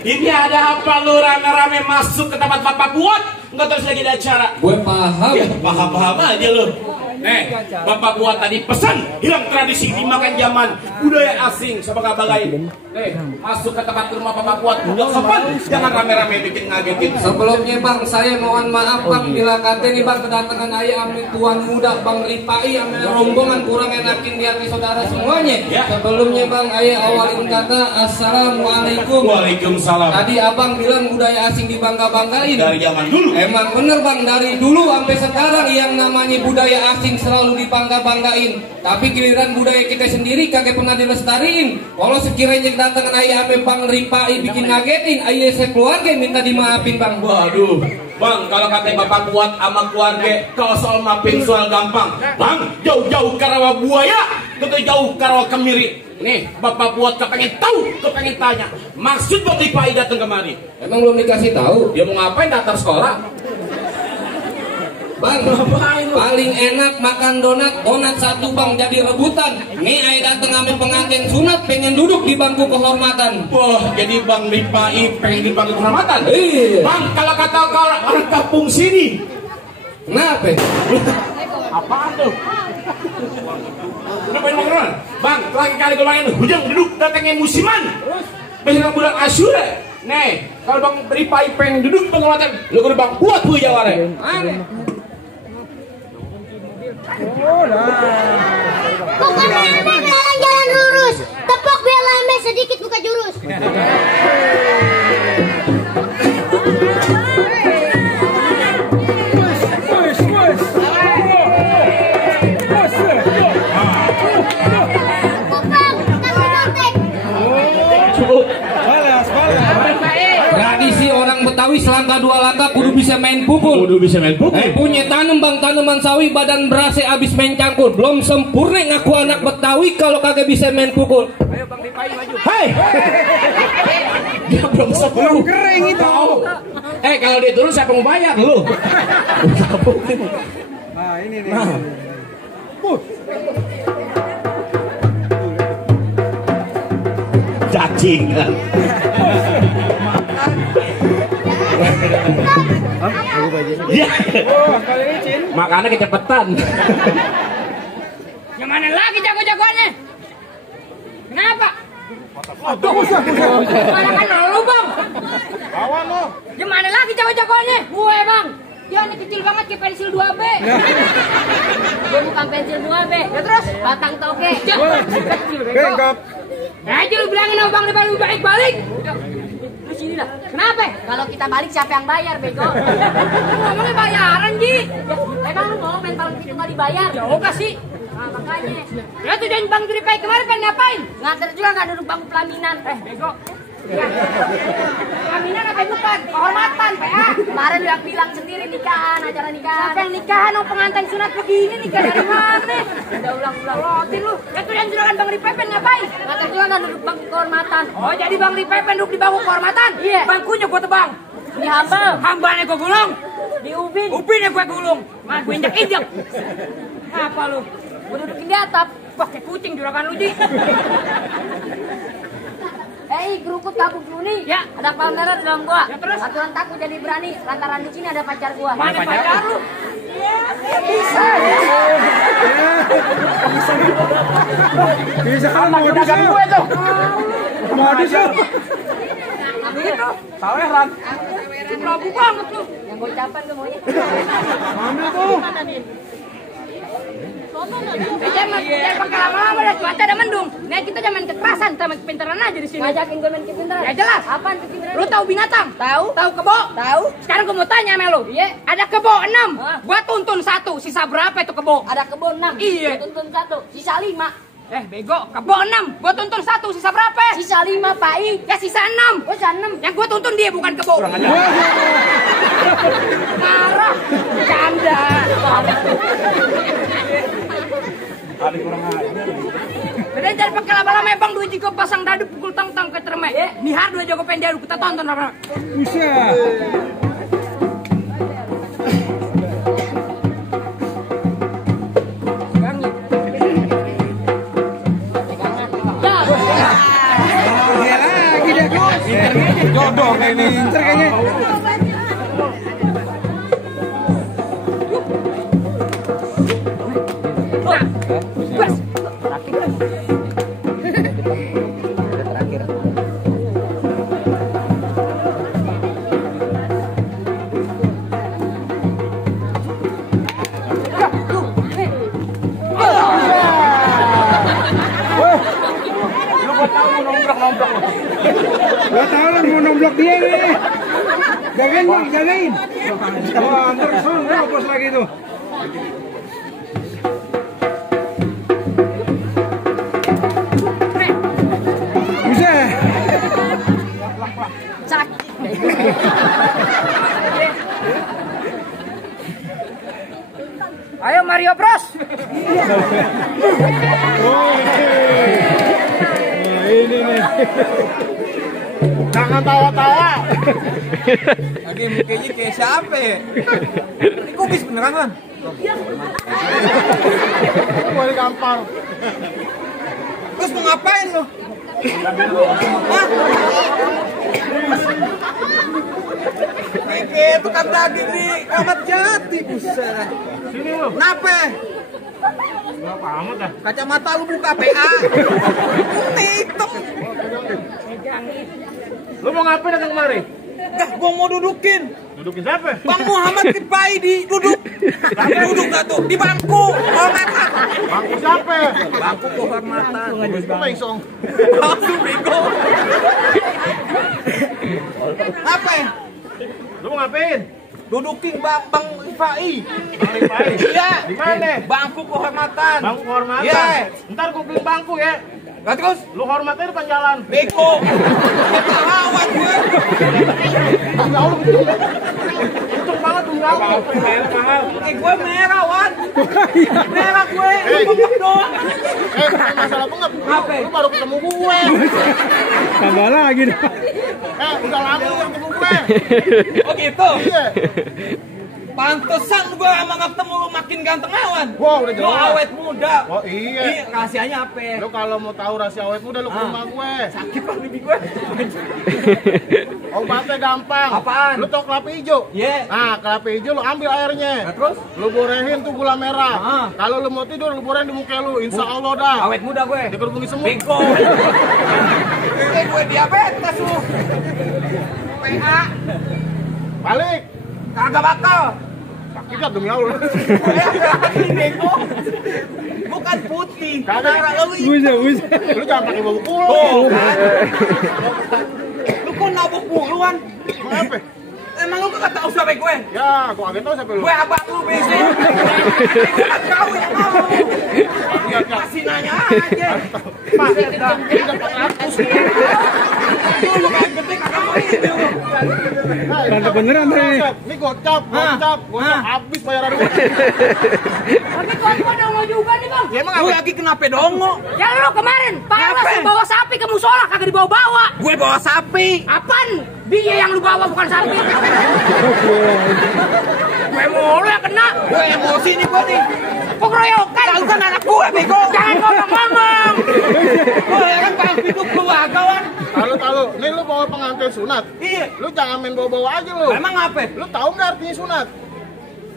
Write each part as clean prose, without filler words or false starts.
Ini ada apa lu rame-rame masuk ke tempat Bapak Buat? Enggak terus lagi ada acara. Gue paham. Ya, paham-paham aja lu. Bapak Buat tadi pesan hilang tradisi dimakan zaman budaya asing sama kabagain. Masuk ke tempat rumah Bapak Buat udah sopan, jangan rame-rame bikin ngagetin. Sebelumnya Bang, saya mohon maaf Bang bila kata nih Bang kedatangan ayah ame tuan muda Bang Ripai ame rombongan kurang enakin di hati saudara semuanya. Ya. Sebelumnya Bang, ayah awalin kata assalamualaikum. Waalaikumsalam. Tadi abang bilang budaya asing dibangga-banggain. Dari zaman dulu. Emang bener Bang, dari dulu sampai sekarang yang namanya budaya asing asing selalu dibangga-banggain. Tapi giliran budaya kita sendiri kagak pernah dilestariin. Kalau sekiranya kedatangan ayah ame Bang Ripai bikin ngagetin, ayah sekeluarga minta dimaafin Bang. Waduh, Bang, kalau kata bapak kuat sama keluarga, kalau soal maafin soal gampang. Bang, jauh-jauh karawa buaya, jauh karawa kemiri. Nih, bapak buat kepengen tahu, kepengen tanya. Maksud Bang Ripai datang kemari? Emang belum dikasih tahu? Dia mau ngapain daftar sekolah? Bang, paling enak makan donat satu Bang jadi rebutan. Nih ayah dateng ambil pengantin sunat pengen duduk di bangku kehormatan. Wah, jadi Bang Ripai pengen di bangku kehormatan? Iya. Bang, kalau kata orang kampung sini, Kenapa? apaan tuh? Udah pengen ngobrol? Bang, lagi kali kemarin hujan duduk datangnya musiman. Besok bulan Asyura. Nih, kalau Bang Ripai pengen duduk penghormatan, lu kudu Bang buat bu jaware. Bukan aneh jalan lurus, tepok belame sedikit buka jurus. Tradisi orang Betawi selangkah dua langkah kudu bisa main pukul. Punya tanaman sawi badan berase abis main cangkul. Belum sempurna ngaku anak Betawi kalau kagak bisa main pukul. Ayo Bang Ripai maju. Hai. Dia belum sebelum kering itu. Kalau dia turun siapa mau bayar lu? Nah, ini nih. Cacing. Ya. Makanya kecepetan. Yang mana lagi jago-jagoannya? Kenapa? Mana kan lu Bang? Awan lo. Yang mana lagi jago-jagoannya? Gue Bang. Dia ini kecil banget kayak pensil 2B. Gue bukan pensil 2B. Ya terus batang toge. Bengkok. Aja lu bilangin sama Bang Ripai lebih baik balik. Lu sini lah. Kenapa? Kalau kita balik siapa yang bayar, bego? Ngomongnya bayaran, Ji. Emang lu ngomong mental itu nggak dibayar? Ya oke sih. Nah, makanya. Ya tuh dan Bang Ripai kemarin pengen ngapain? Nganter juga nggak duduk bangku pelaminan. Bego. Ya. Pelaminan apa bukan? Kehormatan, PA. Kemarin udah bilang sendiri nikahan, acara nikahan. Siapa yang nikahan? Oh pengantin sunat begini nikah dari mana? Udah ulang-ulang lotin lu. Ya tuh dan juragan Bang Ripai pengen ngapain? Nganter juga nggak duduk bangku kehormatan. Oh jadi Bang Ripai pengen duduk di bangku kehormatan? Iya. Bangkunya gua tebang. Di hamba. Hambanya gua gulung. Di ubin. Ubinnya gua gulung. Mah gua injak-injak. Apa lu? Gua dudukin di atap. Wah kayak kucing juragan lu, Ji. Hei, gerukut kabuk Juni. Ya, ada kepala merah di dalam gua. Ya, terus? Aturan takut jadi berani. Lantaran di sini ada pacar gua. Mana pacar lu? Bisa. Bisa kan modus gue tuh. Modus tuh. Begitu. Saweran. Prabu banget lu. Yang gua ucapan lu maunya. Ambil tuh. Jangan pakai lama-lama dah, cuaca ada mendung. Nah kita jangan kekerasan, kita main kepintaran aja di sini. Ngajakin gue main kepintaran. Ya jelas. Apaan kepintaran? Lu tahu binatang? Tahu. Tahu kebo? Tahu. Sekarang gue mau tanya sama lu. Iya. Ada kebo 6. Gua tuntun 1. Sisa berapa itu kebo? Ada kebo 6. Iya. Gua tuntun 1. Sisa 5. Bego, kebo 6. Gua tuntun 1. Sisa berapa? Sisa 5, Pak I. Ya sisa 6. Oh, sisa 6. Yang gua tuntun dia bukan kebo. Kurang aja. Marah. Canda. Ada kurang aja. Beda jadi pakai lama-lama bang dua jiko pasang dadu pukul tang-tang ke terme. Nihar dua jago pendek kita tonton apa? Bisa. Lagi deh kos. Jodoh kayak ini, inter kayaknya. Gua tahu lah mau nomblok dia nih. Jagain bang, jagain. Wah, ntar kesana, bos lagi tuh. Ini nih. Jangan tawa-tawa. Lagi mukanya kayak siapa ya? Ini kubis beneran kan? Boleh gampang. Terus mau ngapain lo? Hah? Kayak tukang daging di Ramat Jati, buset. Sini lu. Kenapa? Kenapa amat dah? Kacamata lu buka PA. Hitam. Lu mau ngapain datang kemari? Dah, gua mau dudukin. Dudukin siapa? Bang Muhammad Ripai duduk. Duduk gak tuh? Di bangku. Kehormatan. Bangku siapa? Bangku kehormatan. Gua main song. Langsung bego. Apa ya? Lu mau ngapain? Dudukin Bang Ripai. Bang Ripai. Iya. Di mana? Bangku kehormatan. Bangku kehormatan. Iya. Ntar gua beli bangku ya. Gak terus? Lu hormatnya depan jalan. Bego. Lawan gue. Untung banget tuh enggak. Mahal. Gue merah, Wan. Merah gue. Lu bengep doang. Bukan masalah bengep. Apa? Lu baru ketemu gue. Tambah lagi dah. Udah lama lu ketemu gue. Oh gitu? Iya. Pantesan gue emang ketemu lu makin ganteng awan. Wah, udah Lu jelas. awet muda. Oh iya. Rahasianya apa? Lu kalau mau tahu rahasia awet muda lu ke rumah gue. Sakit bang bibi gue. Obatnya gampang. Apaan? Lu tau kelapa hijau? Iya. Nah, kelapa hijau lu ambil airnya. Nah, terus? Lu borehin tuh gula merah. Ah. Kalau lu mau tidur lu borehin di muka lu. Insya Allah dah. Awet muda gue. Dikerubungi semut. Bego. Gue diabetes lu. PA. Balik. Kagak bakal. Sakit ya demi Allah. Bego. Bukan putih. Kagak. Buset. Lu jangan pakai bau kulo. Oh, kan? Lu kok nabok puluhan? Kenapa? Emang lu kagak tahu siapa gue? Ya, gua agak tahu siapa lu. Gue abang lu bego. Bukan kau yang mau. Masih nanya aja. Pak, ini dapat 400. Lu kayak gede kagak mau ini. Mantap beneran tadi. Ini gocap. Habis bayaran gue. Tapi kok udah mau juga nih bang? Ya emang Lu apa? lagi kenapa dongo? Ya lu kemarin panas Kenapa? lu bawa sapi ke musola kagak dibawa-bawa. Gue bawa sapi. Apaan? Biye yang lu bawa bukan sapi. Gue mulu yang kena. Gue emosi nih gue nih. Kok keroyokan? Lu kan anak gue bego. Jangan ngomong-ngomong. Gue kan bang hidup keluarga wan. Tahu. Nih lu bawa pengantin sunat. Iya. Lu jangan main bawa-bawa aja lu. Emang apa? Lu tahu nggak artinya sunat?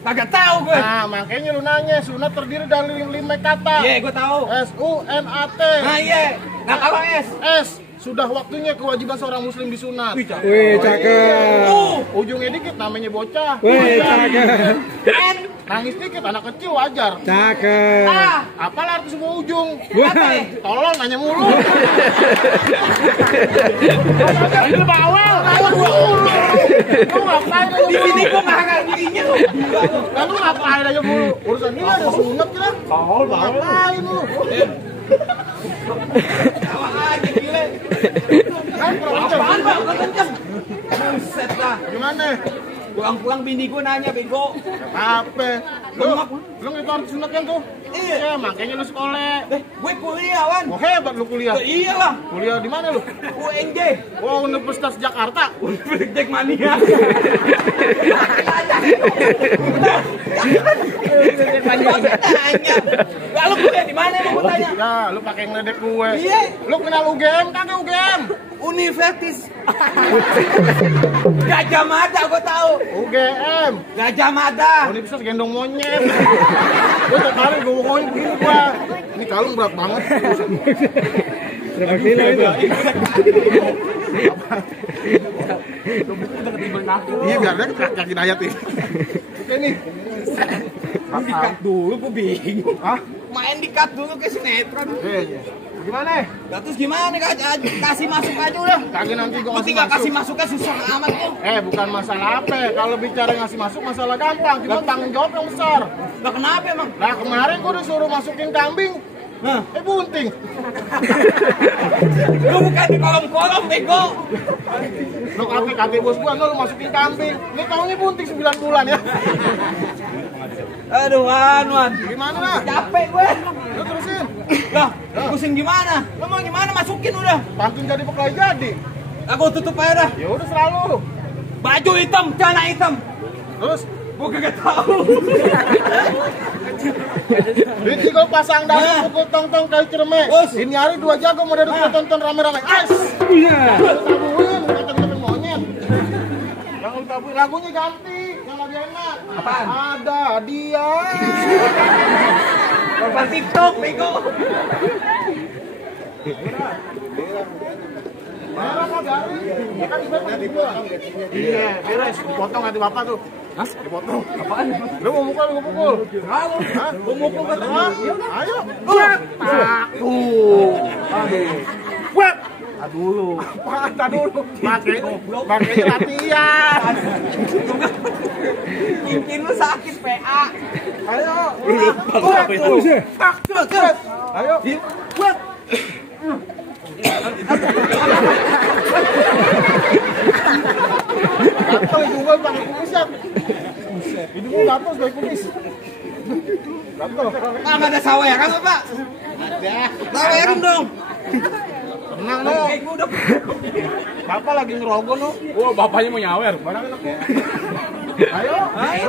Kagak tahu gue. Nah, makanya lu nanya, sunat terdiri dari 5 kata. Iya, gue tahu. S-U-N-A-T. Nah iya. Nah kalau S. S. Sudah waktunya kewajiban seorang muslim disunat. Wih, cakep. Ujungnya dikit namanya bocah. Wih, cakep. N. Nangis dikit anak kecil wajar. Cakep. A. Apalah arti semua ujung? Wah. Tolong nanya mulu. Ini bawel. Lu ngapain aja Di sini mulu? gue nggak ada dirinya lu. Kan lu ngapain aja mulu? Urusan ini ada sunat kita. Bawel. Ngapain lu? Tawa aja gile. Kan kurang kenceng. Apaan bang? Gue kenceng. Buset dah. Gimana? Pulang-pulang bini gue nanya bego. Apa? Lu ngerti sunat kan tuh? Iya. Ya, makanya lu sekolah. Gue kuliah wan. Oh, hebat lu kuliah. Iya lah. Kuliah di mana lu? UNJ. Oh, Universitas Jakarta. Jack Mania. Tanya. Lalu kuliah di mana lu tanya? Ya, lu pakai ngeledek gue. Iya. Lu kenal UGM kagak UGM? Universitas. Gajah Mada gue tahu. UGM. Gajah Mada. Universitas gendong monyet. Gue tiap hari gue ngomongin begini gua. Ini kalung berat banget. Berapa kilo itu? Iya, biar dia yakin ayat ini. Oke nih. Di-cut dulu gue bingung. Hah? Main di-cut dulu ke sinetron. Gimana? Gak terus gimana kasih masuk aja udah. Kagak nanti gua Lu tinggal kasih masuknya susah amat lu. Bukan masalah apa. Kalau bicara ngasih masuk masalah gampang. Cuma tanggung jawab yang besar. Lah kenapa emang? Nah, kemarin gua disuruh masukin kambing. Nah, Bunting. lu bukan di kolom-kolom bego. Lu kaki bos gua, lu masukin kambing. Ini tahunnya bunting 9 bulan ya. Aduh, Wan. Gimana lah? Capek gue. Lu terusin. Lah, pusing gimana? Lu mau gimana? Masukin udah. Pantun jadi pokoknya jadi. Aku tutup aja dah. Ya udah selalu. Baju hitam, celana hitam. Terus Gue kagak tahu. Ricci kau pasang dalam pukul tong-tong kayu cermek. Ini hari 2 jago mau dari tonton rame-rame. Ais. Iya. Tabuin, kata-kata monyet. Yang lu tabuin lagunya ganti, yang lagi enak. Apaan? Ada dia. Korban TikTok, bego. Merah mau dari. Ya kan ibaratnya dipotong gajinya. Iya, beres. Dipotong hati bapak tuh. Hah? Dipotong. Apaan? Lu mau mukul, lu mau pukul. Hah? Lu mau pukul kata gua. Ayo. Tuh. Wah. Aduh. Apa dulu? Makanya latihan. Cincin lu sakit, PA. Ayo. Ayo. Wah. Gatel juga pakai kumis ya. Hidungnya gatel sebagai kumis. Gatel. Nggak ada saweran apa, Pak? Ada. Saweran dong. Tenang lo. Bapak lagi ngerogoh no. Wah, bapaknya mau nyawer. Barang enak ya. Ayo. Ayo.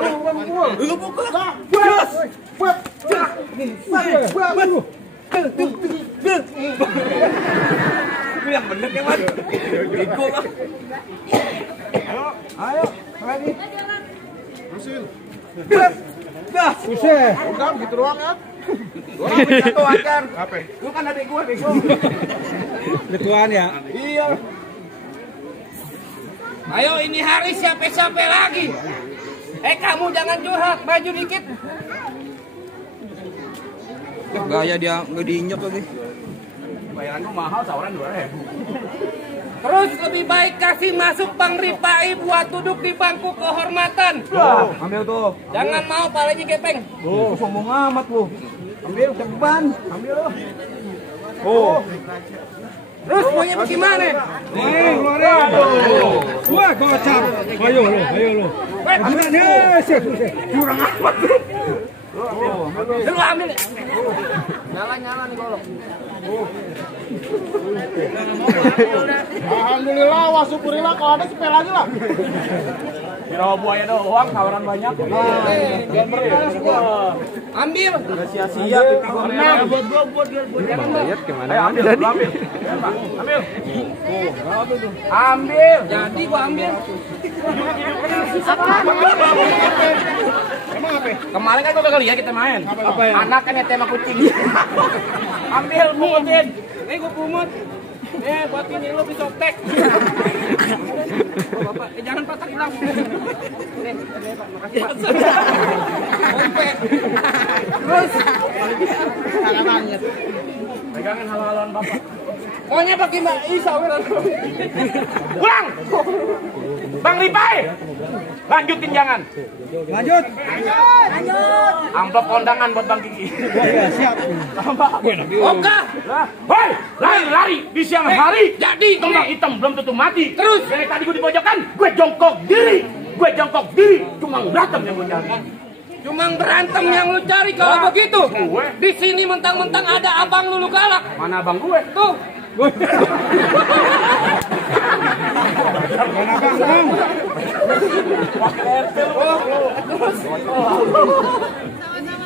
Lu pukul. Bus. Bus. Lu yang bener ya, Man. Bego lah. Ayo. Lagi. Terusin. Dah. Buset. Udah begitu doang ya. Orang jatuh ajar. Apa? Lu kan adik gue, bego. Ketuaan ya. Iya. Ayo, ini hari siapa-siapa lagi. Kamu jangan curhat, maju dikit. Gaya dia nggak diinjak lagi. Bayaran lu mahal, sawaran 2.000. Terus lebih baik kasih masuk Bang Ripai buat duduk di bangku kehormatan. Ambil tuh. Jangan mau palanya gepeng. Oh, sombong amat lu. Ambil ceban. Ambil lu. Oh. Terus maunya bagaimana? Keluarin. Wah, gocap. Ayo lo. Ambilnya, siap. Kurang amat lu. Lu ambil. Nyala nih golok. Alhamdulillah, wa syukurillah kalau ada sepel lagi lah. Kira buaya doang, tawaran banyak. Biar berkah semua. Ambil. Sia-sia pipi gua merah. Buat gua. Ayo ambil. Ambil. Jadi gua ambil. Emang apa? Kemarin kan gua kali ya kita main. Apa ya? Anak kan nyetem sama kucing. Ambil pungutin. Nih gua pungut. Buat ini lu bisa tek. Bapak, jangan patah hilang. Nih, Pak, makasih Pak. Terus Pegangin hal-halan bapak. maunya pakai Mbak Isa Pulang. Bang Ripai. Lanjutin jangan. Lanjut. Amplop kondangan buat Bang Kiki. Iya, siap. Oke. Hei, lari di siang hari. Jadi tombak hitam belum tentu mati. Terus dari tadi gue di pojokan, gue jongkok diri. Cuma berantem yang gue cari. cuma berantem yang lu cari kalau begitu. Di sini mentang-mentang ada abang lu galak. Mana abang gue? Tuh. Mana bang?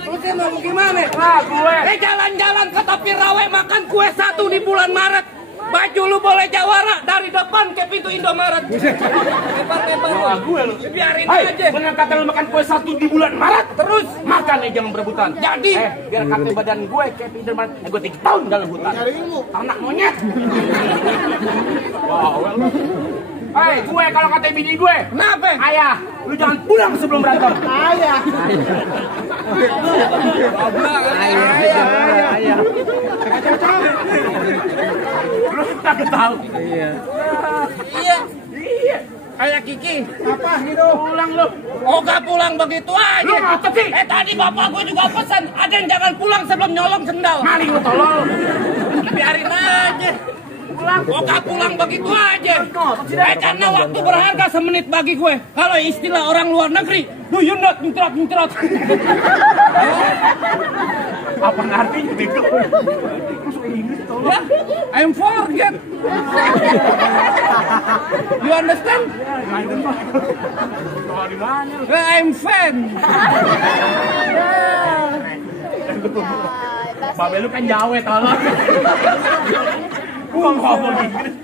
Terus dia mau gimana? Gue. Jalan-jalan ke Tapi Rawe makan kue 1 di bulan Maret. Baju lu boleh jawara dari depan ke pintu Indomaret. Hebat-hebat Gue lu. biarin Hei, aja. bener kata lu makan kue 1 di bulan Maret. Terus Makan aja jangan berebutan. Jadi biar kata badan gue kayak pintu Maret. Gue 3 tahun dalam hutan. Nyari ilmu. Anak monyet. Wow. Hei, gue kalau kata bini gue, kenapa? ayah, lu jangan pulang sebelum berantem. Ayah. Ayah. Lu tak tahu. Iya. Ayah Kiki. Apa gitu? Pulang lu. Oh gak pulang begitu Lu aja. ngapa sih? Tadi bapak gue juga pesan ada yang jangan pulang sebelum nyolong sendal. Maling lu tolol. Biarin aja. pulang. Oh, gak pulang begitu aja. Karena waktu berharga semenit bagi gue. Kalau istilah orang luar negeri, do you not nyutrot. Apa artinya bego? Ya, I'm forget. You understand? I'm fan. Babe lu kan Jawa tolong. Ngomong Inggris.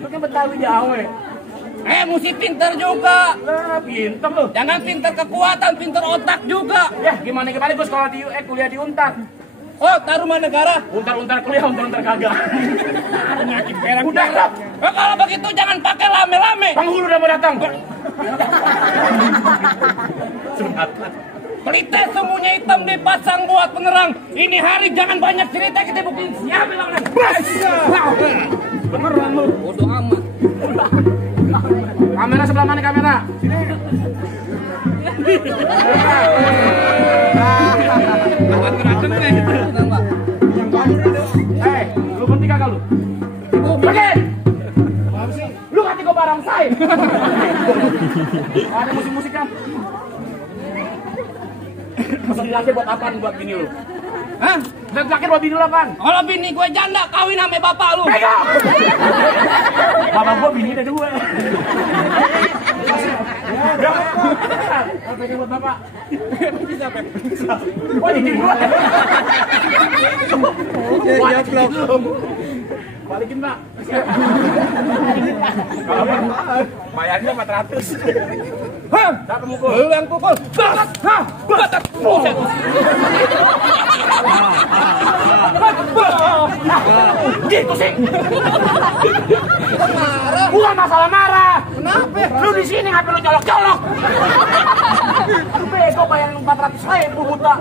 Lu kan Betawi Jawa. Mesti pinter juga. Pinter lu. Jangan pinter kekuatan, pinter otak juga. Ya, gimana gue sekolah di kuliah di Untar. Oh, Tarumanegara. Untar kuliah, untar kagak. Penyakit perang. Udah, kalau begitu jangan pakai lame-lame. Penghulu udah mau datang. Pelite semuanya hitam dipasang buat penerang. Ini hari jangan banyak cerita, kita buktiin siapa yang menang. Beneran lu. Bodoh amat. Kamera sebelah mana kamera? Sini. Lu berhenti kagak lu? Pergi! Lu ngerti kok barang saya? Ada musik-musik kan? Masa dilakir buat apaan buat bini lu? Hah? Dilakir buat bini lu apaan? Kalau bini gue janda, kawin sama bapak lu. Pegang! Bapak gue bini ada dua. Pegang buat bapak. Wah, ini gue. Balikin, Pak. Bayarnya 400. Hah? Siapa mukul? Lu yang pukul. Hah? Batak. Buset. Gitu sih. Bukan masalah marah. Kenapa? Lu di sini ngapain lu colok-colok? Bego bayar 400.000 buta.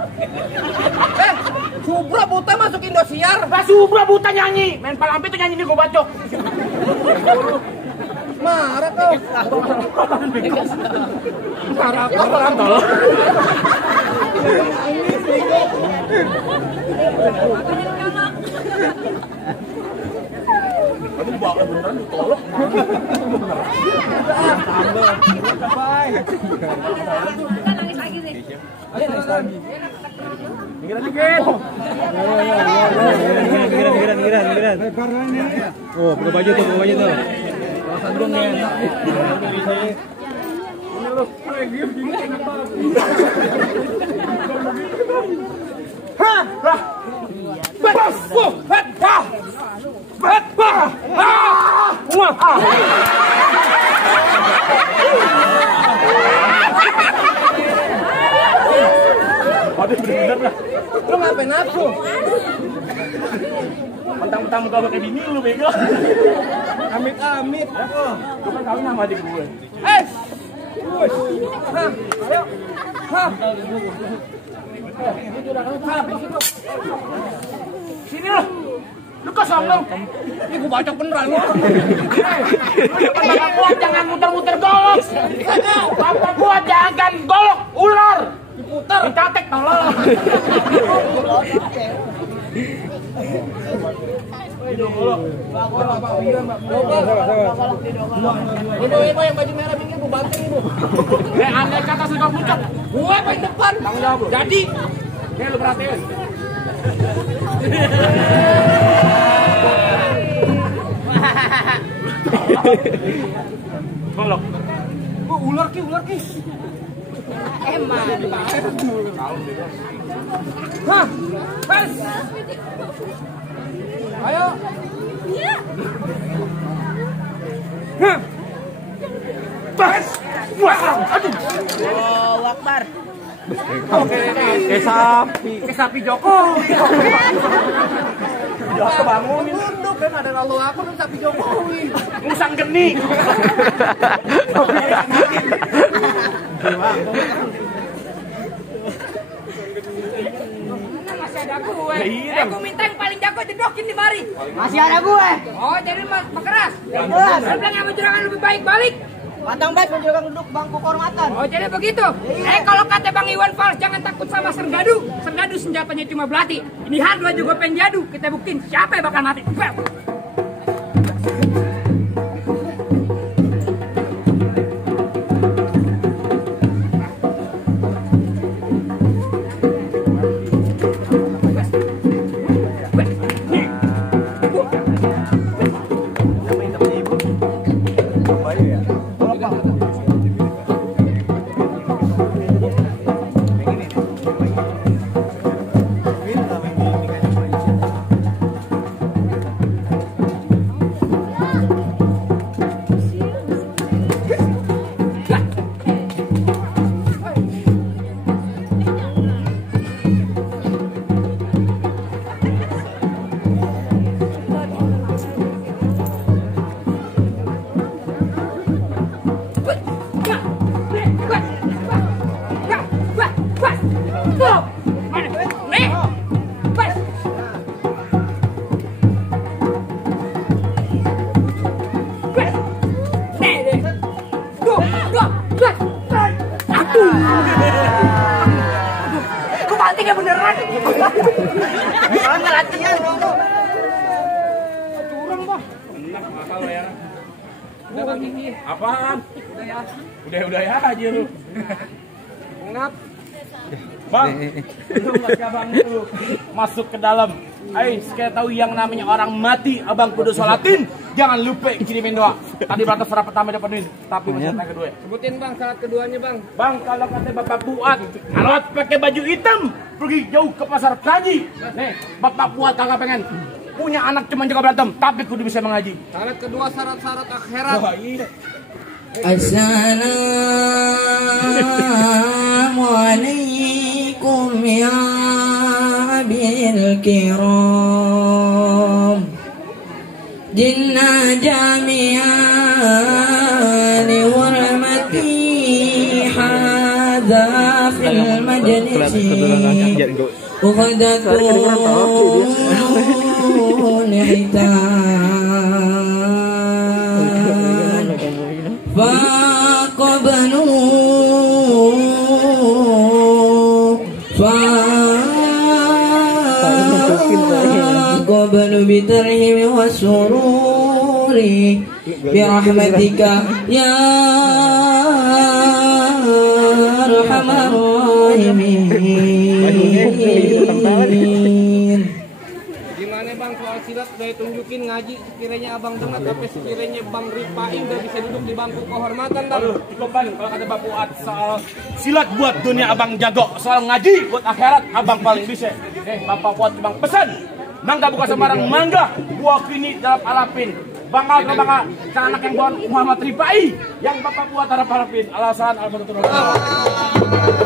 Subra buta masuk Indosiar. Lah Subra buta nyanyi. Main palampi tuh nyanyi nih gua bacok. Marah kau. Marah apa orang tolong? Aduh bakal beneran ditolok. Nangis lagi sih. Ayo nangis lagi. Minggiran dikit. Minggiran. Oh, pakai baju tuh. Sandung ya. Aduh bener-bener lah. Lu ngapain nafsu? Mentang-mentang muka pakai bini lu bego. Amit-amit. Lu kan kawin sama adik gue. Hah? Ayo. Hah? Sini lu. Lu kok sombong? Ini gua bacok beneran lu. Bapak gua jangan muter-muter golok. Bapak gua jangan golok ular. Diputar. Dicatek tolong. Ibu yang baju merah ini bu banting ibu. Andai kata suka puncak, Gue paling depan. tanggung jawab lu. Jadi Lu perhatiin. Golok. ular ki. Emang. Hah? Pers. Ayo. Hah? Pers. Wah, aduh. Allahu Akbar. Kayak sapi Jokowi. Joko bangunin. Tunduk kan ada lalu aku dan sapi Jokowi. Musang geni. Masih ada gue. Iya. Gue minta yang paling jago jedokin di mari. Masih ada gue. Oh, jadi mas pekeras. Jelas. Lu bilang yang mencurangan lebih baik balik. Pantang baik menjurang duduk bangku kehormatan. Oh, jadi begitu. Kalau kata Bang Iwan Fals jangan takut sama Sergadu. Sergadu senjatanya cuma belati. Ini hardware juga penjadu. Kita buktiin siapa yang bakal mati. Kok bantingnya beneran? Orang latihan dong. Apaan? Udah ya aja lu. Ngap. Bang, lu nggak abang dulu masuk ke dalam. Ayo, sekali tahu yang namanya orang mati, abang kudu sholatin. Jangan lupa kirimin doa. Tadi batas syarat pertama dapetin, tapi masih yang kedua. Sebutin bang syarat keduanya bang. Bang, kalau kata Bapak Buat, kalau pakai baju hitam, pergi jauh ke pasar kaji. Nih, Bapak Buat kagak pengen punya anak cuma jaga berantem, tapi kudu bisa mengaji. Syarat kedua syarat-syarat akhirat. Wah, iya. Assalamualaikum ya abil kiram Jinna jami'an hurmati hadha fil majlisi Uqadatun hitan فقبلوا بترحم والسرور برحمتك يا أرحم الراحمين. Gimana bang soal silat udah tunjukin ngaji sekiranya abang dengar tapi sekiranya bang Ripai udah bisa duduk di bangku kehormatan bang. Aduh, cukup bang, kalau kata Bapak Buat soal silat buat dunia abang jago, soal ngaji buat akhirat abang paling bisa. Bapak Buat bang pesan, mangga bukan sembarang mangga, buah kini dalam alapin. Bangga ke bangga, anak yang buat Muhammad Ripai, yang Bapak Buat harap harapin. Alasan al-Fatihah.